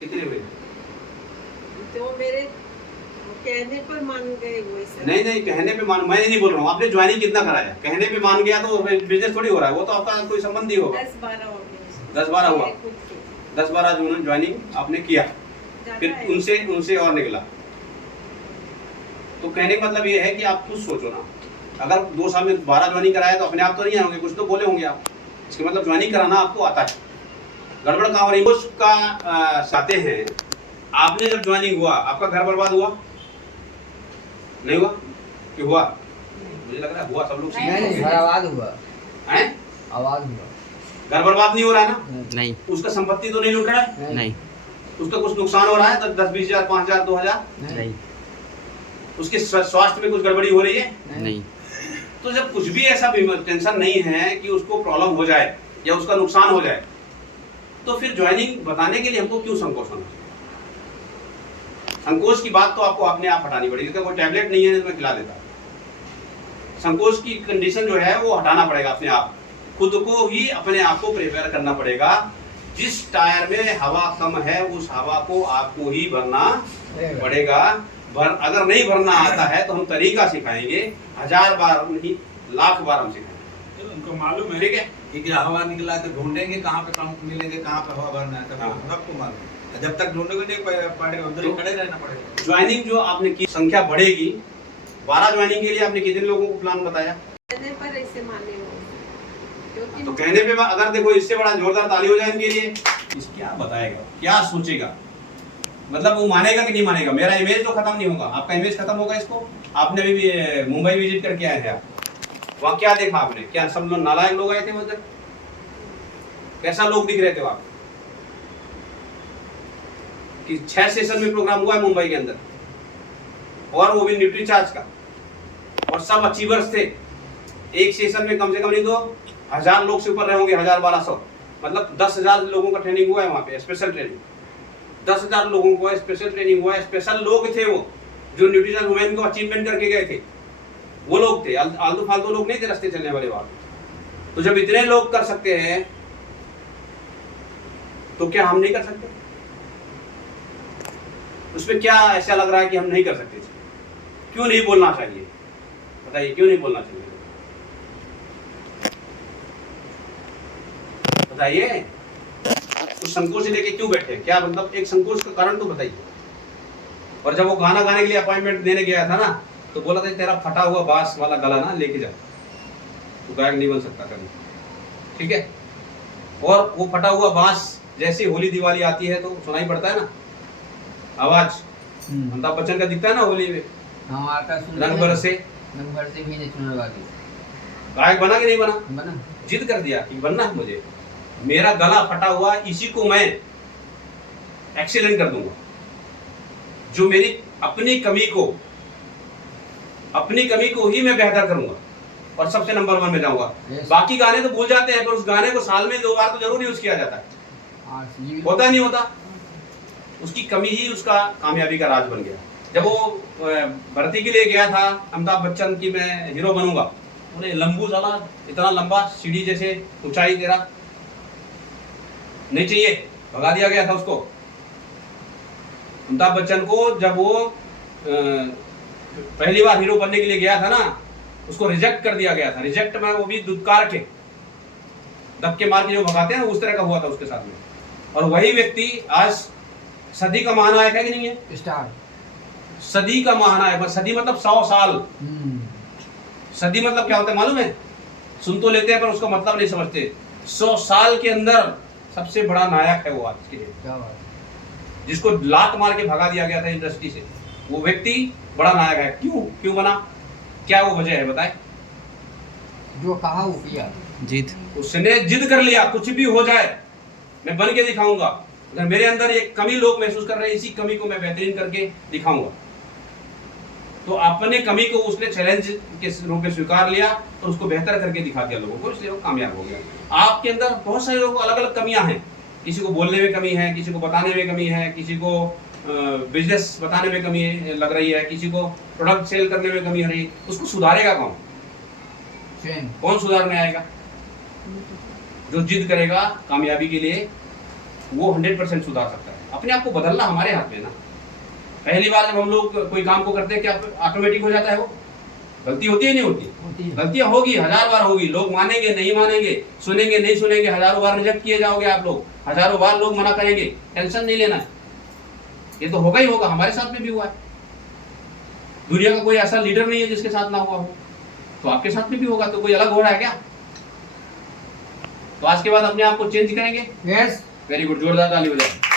कितने हुए? तो मेरे कहने पर मान गए वो ऐसा। नहीं नहीं, कहने पे मान, मैं नहीं बोल रहा हूँ। आपने ज्वाइनिंग कितना कराया? कहने पे मान गया तो बिजनेस थोड़ी हो रहा है, वो तो आपका कोई संबंध ही होगा। 10-12 हो गए। 10-12 हुआ। 10-12 जो ज्वाइनिंग आपने किया, फिर उनसे और निकला। तो कहने का मतलब ये है कि आप खुद सोचो ना, अगर 2 साल में 12 ज्वाइनिंग कराया तो अपने आप तो नहीं आओगे, कुछ तो बोले होंगे आप। इसके मतलब ज्वाइनिंग कराना आपको आता है। गड़बड़ कहाँ हो रही है उसका चाहते हैं। आपने जब ज्वाइनिंग हुआ, आपका घर बर्बाद हुआ नहीं हुआ कि हुआ? मुझे लग रहा है हुआ। सब लोग नहीं, घर आबाद हुआ हैं? आबाद हुआ। घर बर्बाद नहीं हो रहा है ना? नहीं। उसका संपत्ति तो नहीं लूट रहा है? नहीं। उसका कुछ नुकसान हो रहा है? 10-20 हजार, 5 हजार, 2 हजार? नहीं। उसके स्वास्थ्य में कुछ गड़बड़ी हो रही है? नहीं। तो जब कुछ भी ऐसा टेंशन नहीं है कि उसको प्रॉब्लम हो जाए या उसका नुकसान हो जाए, तो फिर ज्वाइनिंग बताने के लिए हमको क्यों संकोच होना? संकोच की बात तो आपको अपने आप हटानी पड़ेगी। कोई टैबलेट नहीं है तो मैं खिला देता। संकोच की कंडीशन जो है वो हटाना पड़ेगा अपने आप। खुद को ही अपने आप को प्रिपेयर करना पड़ेगा। जिस टायर में हवा कम है उस हवा को आपको ही भरना पड़ेगा। अगर नहीं भरना आता है तो हम तरीका सिखाएंगे, 1000 बार नहीं, लाख बार हम सिखाएंगे। उनको मालूम है, ठीक है कि हवा निकला तो ढूंढेंगे कहाँ पे काम मिलेंगे, कहाँ पे हवा भरना है। हाँ। सबको मालूम है। जब तक ढूंढोगे नहीं पड़ेगा, उधर ही खड़े रहना पड़ेगा। ज्वाइनिंग जो आपने की संख्या बढ़ेगी। 12 ज्वाइनिंग के लिए आपने कितने लोगों को प्लान बताया? कहने पर ऐसे माने हो। क्योंकि तो कहने पे अगर देखो इससे बड़ा जोरदार ताली हो जाए इनके लिए, इस क्या बताएगा, क्या सोचेगा, मतलब वो मानेगा कि नहीं मानेगा? मेरा इमेज तो खत्म नहीं होगा, आपका इमेज खत्म होगा। इसको आपने अभी भी मुंबई विजिट करके आए थे आप, वहाँ क्या देखा आपने? क्या सब लोग नालायक लोग आए थे उधर? कैसा लोग दिख रहे थे आप? कि 6 सेशन में प्रोग्राम हुआ है मुंबई के अंदर, और वो भी न्यूट्री चार्ज का, और सब अचीवर्स थे। एक सेशन में कम से कम नहीं तो 1000 लोग से ऊपर रहे होंगे, 1000-1200, मतलब 10,000 लोगों का ट्रेनिंग हुआ है वहाँ पे, स्पेशल ट्रेनिंग। 10,000 लोगों को स्पेशल ट्रेनिंग हुआ है। स्पेशल लोग थे वो जो न्यूट्रिशन वुमेन को अचीवमेंट करके गए थे, वो लोग थे। आलतू फालतू लोग नहीं थे रास्ते चलने वाले वहाँ। तो जब इतने लोग कर सकते हैं तो क्या हम नहीं कर सकते? उसमें क्या ऐसा लग रहा है कि हम नहीं कर सकते? क्यों नहीं बोलना चाहिए? बताइए, क्यों नहीं बोलना चाहिए? बताइए, उस संकोच से लेके क्यों बैठे? क्या मतलब एक संकोच का कारण तो बताइए। और जब वो गाना गाने के लिए अपॉइंटमेंट देने गया था ना, तो बोला था तेरा फटा हुआ बांस वाला गला ना लेके जा, तो गायक नहीं बन सकता कभी। ठीक है? और वो फटा हुआ बांस जैसे होली दिवाली आती है तो सुनाई पड़ता है ना आवाज। अमिताभ बच्चन का दिखता है ना होली में, रंग बरसे भी नहीं सुनने वाली। गायक बना कि नहीं बना? बना। जिद कर दिया कि बनना है मुझे, मेरा गला फटा हुआ, इसी को मैं एक्सीलेंट कर दूंगा। जो मेरी अपनी कमी को ही मैं बेहतर करूंगा और सबसे नंबर 1 में जाऊंगा। बाकी गाने तो भूल जाते हैं, पर उस गाने को साल में 2 बार तो जरूर यूज किया जाता है। होता नहीं होता? उसकी कमी ही उसका कामयाबी का राज बन गया। जब वो भर्ती के लिए गया था अमिताभ बच्चन की, मैं हीरो बनूंगा, उन्हें लंबू साला इतना लंबा सीढ़ी जैसे ऊंचाई तेरा नहीं चाहिए, भगा दिया गया था उसको। अमिताभ बच्चन को जब वो पहली बार हीरो बनने के लिए गया था ना, उसको रिजेक्ट कर दिया गया था। रिजेक्ट में वो भी दुत्कार के, धक्के मार के जो भगाते हैं, उस तरह का हुआ था उसके साथ में। और वही व्यक्ति आज सदी का महानायक है कि नहीं है? स्टार सदी का महानायक। सदी मतलब 100 साल। सदी मतलब क्या होता है मालूम है? सुन तो लेते हैं पर उसका मतलब नहीं समझते। 100 साल के अंदर सबसे बड़ा नायक है वो आज के लिए। क्या बात? जिसको लात मार के भगा दिया गया था इंडस्ट्री से, वो व्यक्ति बड़ा नायक है। क्यों बना? क्या वो वजह है बताए? जो कहा वो किया। जिद। उसने जिद कर लिया, कुछ भी हो जाए मैं बन के दिखाऊंगा। अगर मेरे अंदर एक कमी लोग महसूस कर रहे हैं, इसी कमी को मैं बेहतरीन करके दिखाऊंगा। तो अपने कमी को उसने चैलेंज के रूप में स्वीकार लिया और उसको बेहतर करके दिखा दिया लोगों को, इसलिए वो कामयाब हो गया। आपके अंदर बहुत सारे लोगों को अलग अलग कमियां हैं। किसी को बोलने में कमी है, किसी को बताने में कमी है, किसी को बिजनेस बताने में कमी लग रही है, किसी को प्रोडक्ट सेल करने में कमी हो रही है। उसको सुधारेगा कौन? कौन सुधारने आएगा? जो जिद करेगा कामयाबी के लिए, वो 100% सुधार सकता है। अपने आप को बदलना हमारे हाथ में ना। पहली बार जब हम लोग कोई काम को करते हैं क्या ऑटोमेटिक हो जाता है? वो गलती होती है नहीं होती? गलतियां होगी, 1000 बार होगी। लोग मानेंगे नहीं मानेंगे, सुनेंगे नहीं सुनेंगे, हजारों बार रिजेक्ट किए जाओगे आप लोग, हजारों बार लोग मना करेंगे, टेंशन नहीं लेना है। ये तो होगा ही होगा, हमारे साथ में भी हुआ है। दुनिया का कोई ऐसा लीडर नहीं है जिसके साथ ना हुआ हो, तो आपके साथ में भी होगा। तो कोई अलग हो रहा है क्या? तो आज के बाद अपने आप को चेंज करेंगे। यस। वेरी गुड, जोरदार ताली हो जाए।